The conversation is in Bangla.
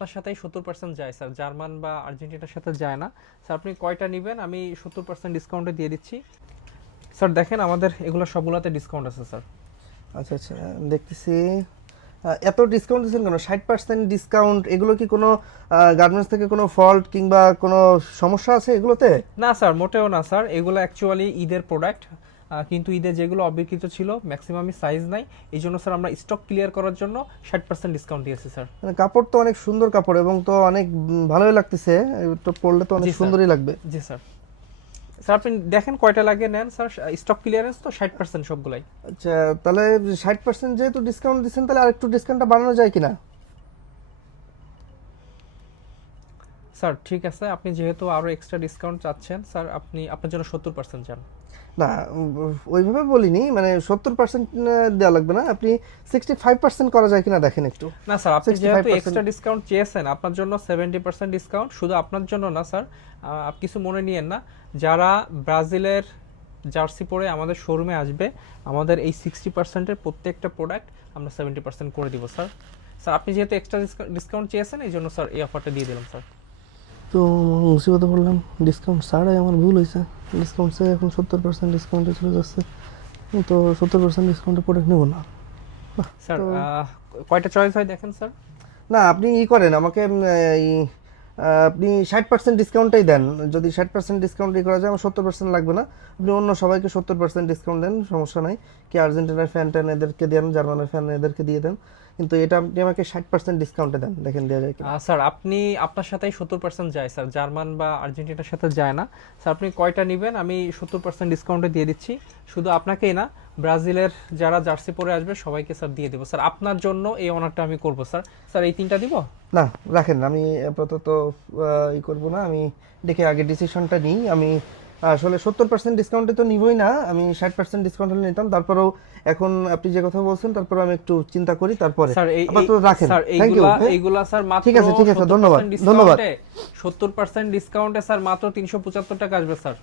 আপনার সাথেই 70% যায় স্যার, জার্মান বা আর্জেন্টিনার সাথে যায় না স্যার। আপনি কয়টা নেবেন আমি 70% ডিসকাউন্টে দিয়ে দিচ্ছি স্যার। দেখেন আমাদের এগুলো সবগুলোতে ডিসকাউন্ট আছে স্যার। আচ্ছা আচ্ছা, দেখতেছি এত ডিসকাউন্ট দিচ্ছেন কেন? 60% ডিসকাউন্ট, এগুলো কি কোনো গার্মেন্টস থেকে কোনো ফল্ট কিংবা কোনো সমস্যা আছে এগুলোতে? না স্যার, মোটেও না স্যার, এগুলো অ্যাকচুয়ালি ঈদের প্রোডাক্ট, কিন্তু ঈদে যেগুলো অবিকৃত ছিল ম্যাক্সিমামই সাইজ নাই, এই জন্য স্যার আমরা স্টক ক্লিয়ার করার জন্য 60% ডিসকাউন্ট দিয়েছি স্যার। মানে কাপড় তো অনেক সুন্দর কাপড় এবং তো অনেক ভালোই লাগতেছে, তো পরলে তো অনেক জি স্যার। সুন্দরই লাগবে। জি স্যার। স্যার আপনি দেখেন কয়টা লাগে নেন স্যার, স্টক ক্লিয়ারেন্স তো 60% সবগুলাই। আচ্ছা, তাহলে 60% যেহেতু ডিসকাউন্ট দিচ্ছেন, তাহলে আরেকটু ডিসকাউন্টটা বাড়ানো যায় কিনা? স্যার ঠিক আছে, আপনি যেহেতু আরো এক্সট্রা ডিসকাউন্ট চাচ্ছেন স্যার, আপনি আপনার জন্য 70% চান। না, ওইভাবে বলিনি, মানে 70% দেওয়া লাগবে না, আপনি 65% করা যায় কিনা দেখেন একটু। না স্যার, আপনি যেহেতু 65%। এক্সট্রা ডিসকাউন্ট চেয়েছেন, আপনার জন্য 70% ডিসকাউন্ট, শুধু আপনার জন্য না স্যার, আপনি কিছু মনে নিয়েন না, যারা ব্রাজিলের জার্সি পরে আমাদের শোরুমে আসবে, আমাদের এই 60%-এর প্রত্যেকটা প্রোডাক্ট আমরা 70% করে দিব স্যার। স্যার আপনি যেহেতু এক্সট্রা ডিসকাউন্ট চেয়েছেন, এই জন্য স্যার এই অফারটা দিয়ে দিলাম স্যার। তো মুসিবতে পড়লাম, ডিসকাউন্ট ছাড়াই আমার ভুল হয়েছে। ডিসকাউন্ট ছাড়াই এখন 70% ডিসকাউন্টে চলে যাচ্ছে, তো 70% ডিসকাউন্টে প্রোডাক্ট নেবো না। স্যার তো কয়টা চয়েস হয় দেখেন স্যার। না, আপনি ই করেন আমাকে, আপনি 60% ডিসকাউন্টটাই দেন। যদি 60% ডিসকাউন্টই করা যায়, আমার 70% লাগবে না। আপনি অন্য সবাইকে 70% ডিসকাউন্ট দেন, সমস্যা নাই। কি আর্জেন্টিনার ফ্যান ট্যান এদেরকে দেন, জার্মানের ফ্যান এদেরকে দিয়ে দেন, কিন্তু এটা আপনি আমাকে 60% ডিসকাউন্টে দেন, দেখেন দেওয়া যায় কিনা। স্যার আপনি আপনার সাথেই 70% যায় স্যার, জার্মান বা আর্জেন্টিনার সাথে যায় না স্যার। আপনি কয়টা নেবেন আমি 70% ডিসকাউন্টে দিয়ে দিচ্ছি, শুধু আপনাকেই না, ব্রাজিলের যারা জার্সি পরে আসবে সবাইকে স্যার দিয়ে দেবো স্যার। আপনার জন্য এই অনারটা আমি করবো স্যার। স্যার এই তিনটা দিব। না, রাখেন, আমি আপাতত ই করবো না, আমি দেখে আগে ডিসিশনটা নিই। আমি আসলে 70% ডিসকাউন্টে তো নিবই না, আমি 60% ডিসকাউন্ট হলে নিতাম। তারপরেও এখন আপনি যে কথা বলছেন, তারপরে আমি একটু চিন্তা করি, তারপরে স্যার আপাতত রাখেন। Sir thank you. এইগুলা স্যার মাত্র ঠিক আছে, ঠিক আছে, ধন্যবাদ, 70% ধন্যবাদ। ডিসকাউন্টে, 70% ডিসকাউন্টে স্যার মাত্র 375 টাকা আসবে স্যার।